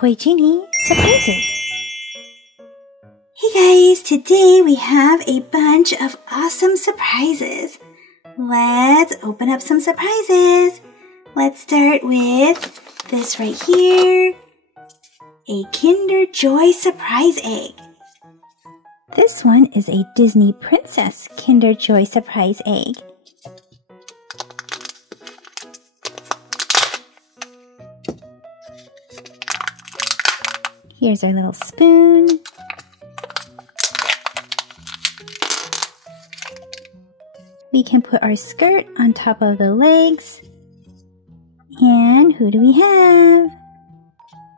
Toy Genie Surprises. Hey guys, today we have a bunch of awesome surprises. Let's open up some surprises. Let's start with this right here. A Kinder Joy surprise egg. This one is a Disney Princess Kinder Joy surprise egg. Here's our little spoon. We can put our skirt on top of the legs. And who do we have?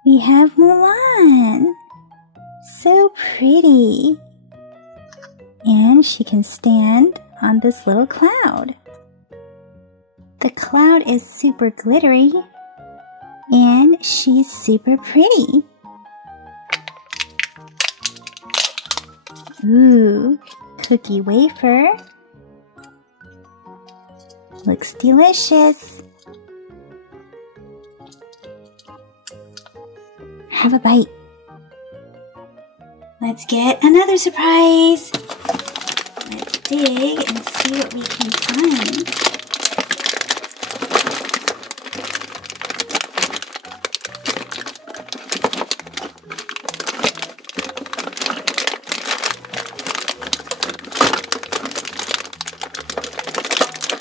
We have Mulan. So pretty. And she can stand on this little cloud. The cloud is super glittery. And she's super pretty. Ooh, cookie wafer. Looks delicious. Have a bite. Let's get another surprise. Let's dig and see what we can find.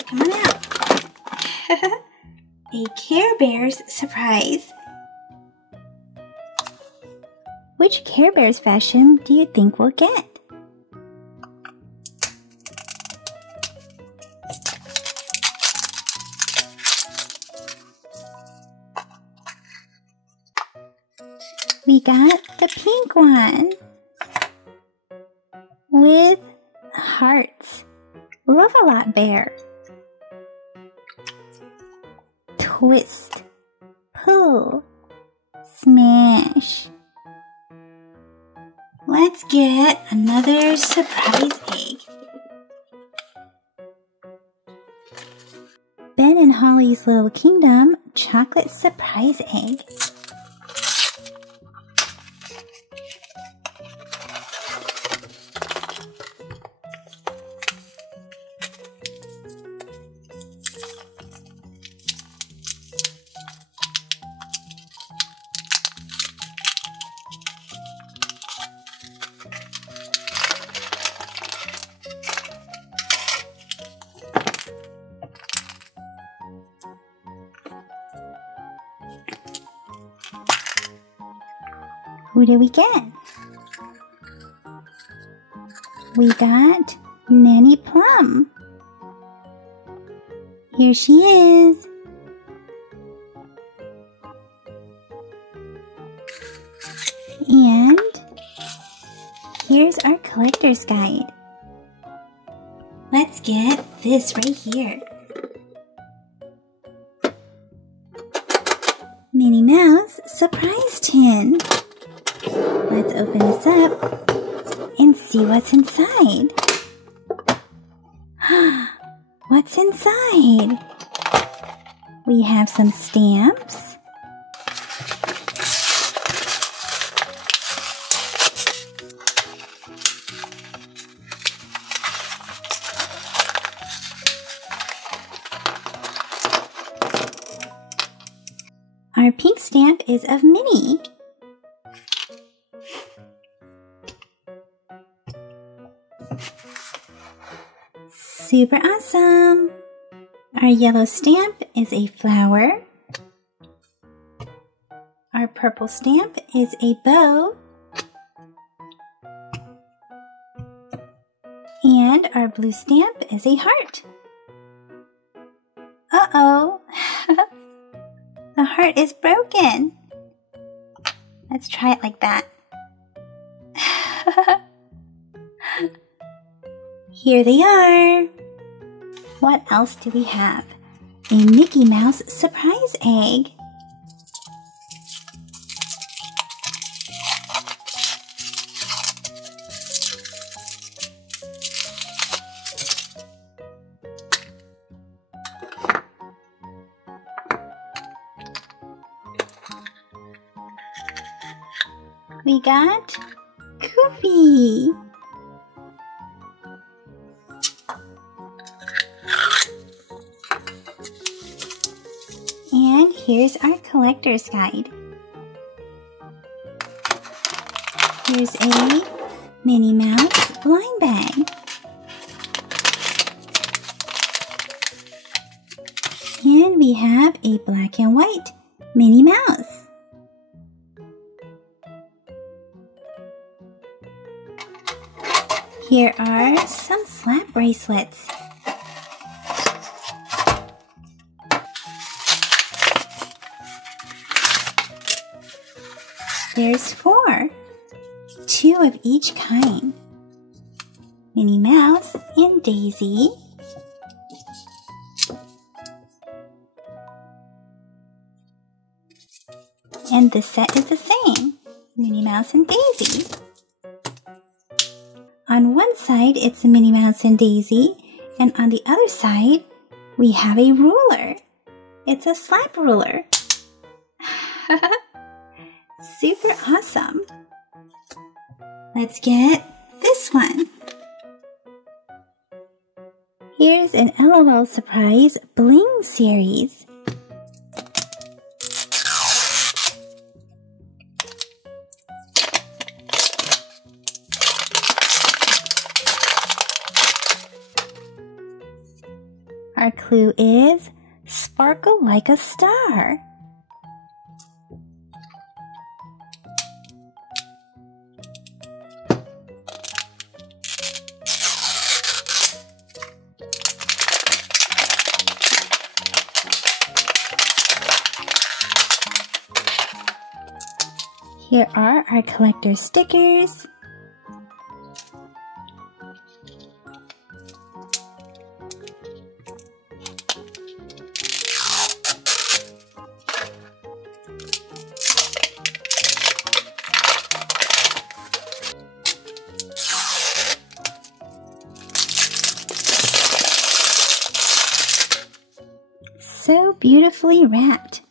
Come on out. A Care Bears surprise. Which Care Bears fashion do you think we'll get? We got the pink one with hearts. Love a lot bear. Twist, pull, smash. Let's get another surprise egg. Ben and Holly's Little Kingdom chocolate surprise egg. Who did we get? We got Nanny Plum. Here she is. And here's our collector's guide. Let's get this right here. Minnie Mouse surprise tin. Let's open this up and see what's inside. What's inside? We have some stamps. Our pink stamp is of Minnie. Super awesome! Our yellow stamp is a flower. Our purple stamp is a bow. And our blue stamp is a heart. Uh-oh! The heart is broken. Let's try it like that. Here they are. What else do we have? A Mickey Mouse surprise egg. We got Goofy. And here's our collector's guide. Here's a Minnie Mouse blind bag. And we have a black and white Minnie Mouse. Here are some slap bracelets. There's 4, 2 of each kind. Minnie Mouse and Daisy. And the set is the same, Minnie Mouse and Daisy. On one side, it's Minnie Mouse and Daisy, and on the other side, we have a ruler. It's a slap ruler. Super awesome. Let's get this one. Here's an LOL Surprise Bling Series. Our clue is sparkle like a star. Here are our collector stickers. So beautifully wrapped.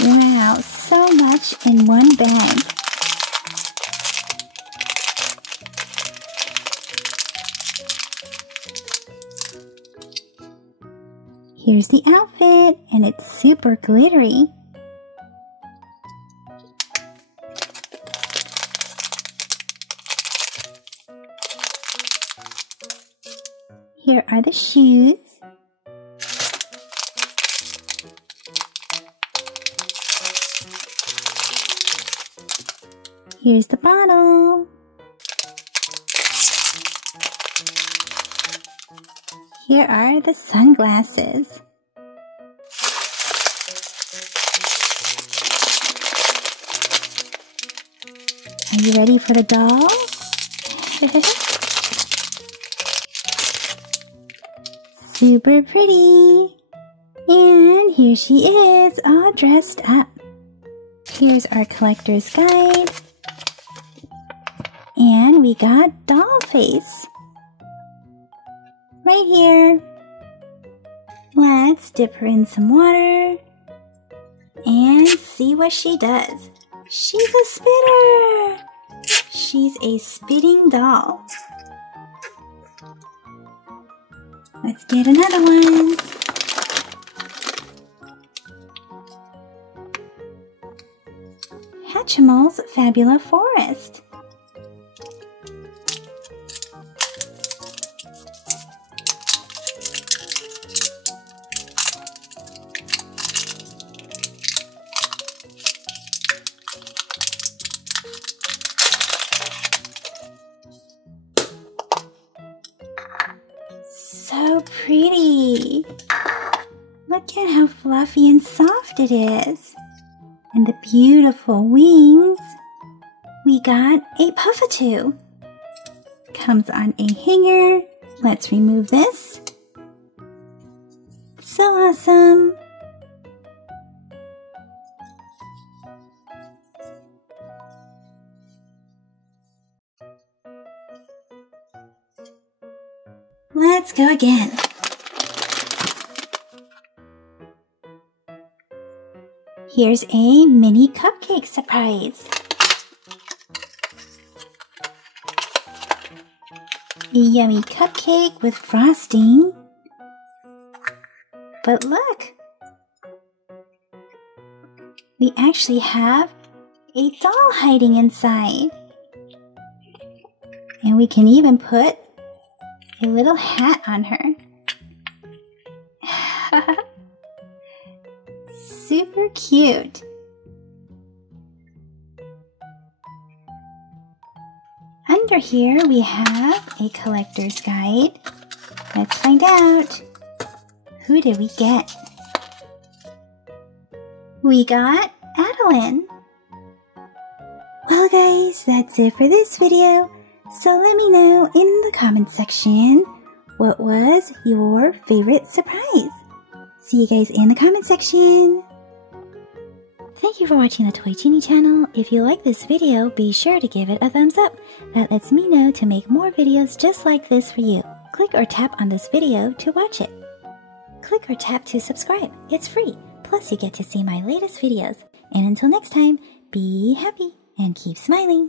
Wow, so much in one bag. Here's the outfit, and it's super glittery. Here are the shoes. Here's the bottle. Here are the sunglasses. Are you ready for the doll? Super pretty. And here she is, all dressed up. Here's our collector's guide. And we got doll face. Right here. Let's dip her in some water and see what she does. She's a spitter. She's a spitting doll. Let's get another one. Hatchimals Fabula Forest. So pretty. Look at how fluffy and soft it is. And the beautiful wings. We got a puffatoo. Comes on a hanger. Let's remove this. So awesome. Let's go again. Here's a mini cupcake surprise. A yummy cupcake with frosting. But look! We actually have a doll hiding inside. And we can even put a little hat on her. Super cute. Under here we have a collector's guide. Let's find out. Who did we get? We got Adeline. Well guys, that's it for this video. So let me know in the comment section what was your favorite surprise. See you guys in the comment section. Thank you for watching the Toy Genie channel. If you like this video, be sure to give it a thumbs up. That lets me know to make more videos just like this for you. Click or tap on this video to watch it. Click or tap to subscribe. It's free. Plus you get to see my latest videos. And until next time, be happy and keep smiling.